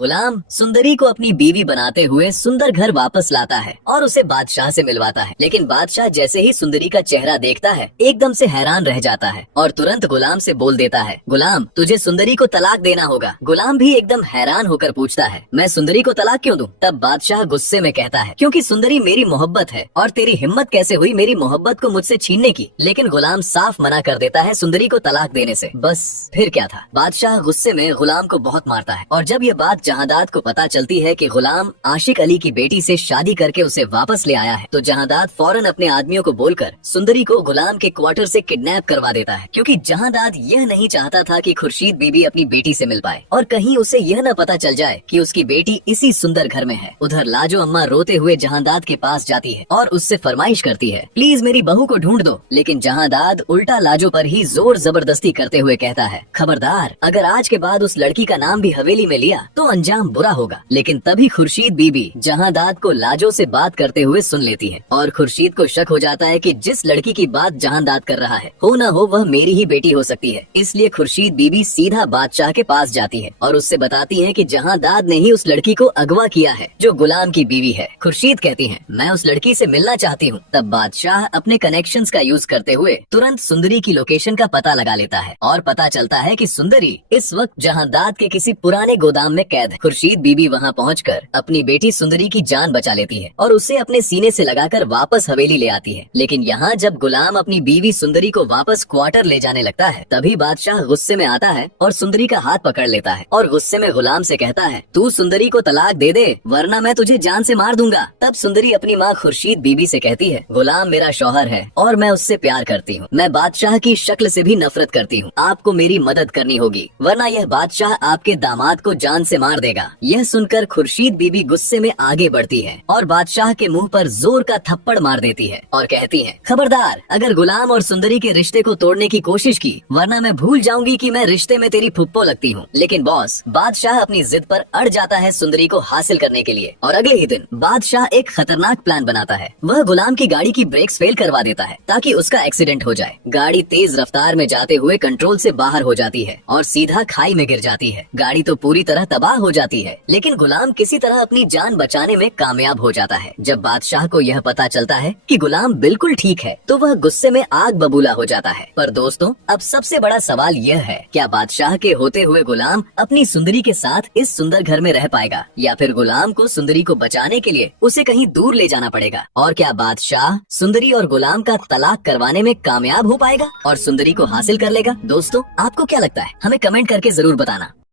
गुलाम सुंदरी को अपनी बीवी बनाते हुए सुंदर घर वापस लाता है और उसे बादशाह से मिलवाता है। लेकिन बादशाह जैसे ही सुंदरी का चेहरा देखता है एकदम से हैरान रह जाता है और तुरंत गुलाम से बोल देता है, गुलाम तुझे सुंदरी को तलाक देना होगा। गुलाम भी एकदम हैरान होकर पूछता है, मैं सुंदरी को तलाक क्यों दूं? तब बादशाह गुस्से में कहता है, क्योंकि सुंदरी मेरी मोहब्बत है और तेरी हिम्मत कैसे हुई मेरी मोहब्बत को मुझसे छीनने की। लेकिन गुलाम साफ मना कर देता है सुंदरी को तलाक देने से। बस फिर क्या था, बादशाह गुस्से में गुलाम को बहुत मारता है और जब ये बात जहांदाद को पता चलती है कि गुलाम आशिक अली की बेटी से शादी करके उसे वापस ले आया है, तो जहांदाद फौरन अपने आदमियों को बोलकर सुंदरी को गुलाम के क्वार्टर से किडनैप करवा देता है, क्योंकि जहांदाद यह नहीं चाहता था कि खुर्शीद बीबी अपनी बेटी से मिल पाए और कहीं उसे यह न पता चल जाए कि उसकी बेटी इसी सुंदर घर में है। उधर लाजो अम्मा रोते हुए जहांदाद के पास जाती है और उससे फरमाइश करती है, प्लीज मेरी बहू को ढूंढ दो। लेकिन जहांदाद उल्टा लाजो पर ही जोर जबरदस्ती करते हुए कहता है, खबरदार, अगर आज के बाद उस लड़की का नाम भी हवेली में लिया तो अंजाम बुरा होगा। लेकिन तभी खुर्शीद बीबी जहांदाद को लाजो से बात करते हुए सुन लेती है और खुर्शीद को शक हो जाता है कि जिस लड़की की बात जहांदाद कर रहा है हो न हो वह मेरी ही बेटी हो सकती है। इसलिए खुर्शीद बीबी सीधा बादशाह के पास जाती है और उससे बताती है कि जहांदाद ने ही उस लड़की को अगवा किया है जो गुलाम की बीवी है। खुर्शीद कहती है, मैं उस लड़की से मिलना चाहती हूँ। तब बादशाह अपने कनेक्शंस का यूज करते हुए तुरंत सुंदरी की लोकेशन का पता लगा लेता है और पता चलता है कि सुंदरी इस वक्त जहांदाद के किसी पुराने गोदाम में कैद है। खुर्शीद बीबी वहाँ पहुंचकर अपनी बेटी सुंदरी की जान बचा लेती है और उसे अपने सीने से लगाकर वापस हवेली ले आती है। लेकिन यहाँ जब गुलाम अपनी बीवी सुंदरी को वापस क्वार्टर ले जाने लगता है तभी बादशाह गुस्से में आता है और सुंदरी का हाथ पकड़ लेता है और गुस्से में गुलाम से कहता है, तू सुंदरी को तलाक दे दे वरना मैं तुझे जान से मार दूंगा। तब सुंदरी अपनी माँ खुर्शीद बीबी से कहती है, गुलाम मेरा शौहर है और मैं उससे प्यार करती हूँ। मैं बादशाह की शक्ल से भी नफरत करती हूँ। आपको मेरी मदद करनी होगी वरना यह बादशाह आपके दामाद को जान से मार देगा। यह सुनकर खुर्शीद बीबी गुस्से में आगे बढ़ती है और बादशाह के मुंह पर जोर का थप्पड़ मार देती है और कहती है, खबरदार, अगर गुलाम और सुंदरी के रिश्ते को तोड़ने की कोशिश की वरना मैं भूल जाऊंगी कि मैं रिश्ते में तेरी फुप्पो लगती हूँ। लेकिन बॉस, बादशाह अपनी जिद पर अड़ जाता है सुंदरी को हासिल करने के लिए और अगले ही दिन बादशाह एक खतरनाक प्लान बनाता है। वह गुलाम की गाड़ी की ब्रेक्स फेल करवा देता है ताकि उसका एक्सीडेंट हो जाए। गाड़ी तेज रफ्तार में जाते हुए कंट्रोल से बाहर हो जाती है और सीधा खाई में गिर जाती है। गाड़ी तो पूरी तरह तबाह हो जाती है लेकिन गुलाम किसी तरह अपनी जान बचाने में कामयाब हो जाता है। जब बादशाह को यह पता चलता है कि गुलाम बिल्कुल ठीक है तो वह गुस्से में आग बबूला हो जाता है। पर दोस्तों, अब सबसे बड़ा सवाल यह है, क्या बादशाह के होते हुए गुलाम अपनी सुंदरी के साथ इस सुंदर घर में रह पाएगा या फिर गुलाम को सुंदरी को बचाने के लिए उसे कहीं दूर ले जाना पड़ेगा? और क्या बादशाह सुंदरी और गुलाम का तलाक करवाने में कामयाब हो पाएगा और सुंदरी को हासिल कर लेगा? दोस्तों, आपको क्या लगता है? हमें कमेंट करके जरूर बताना।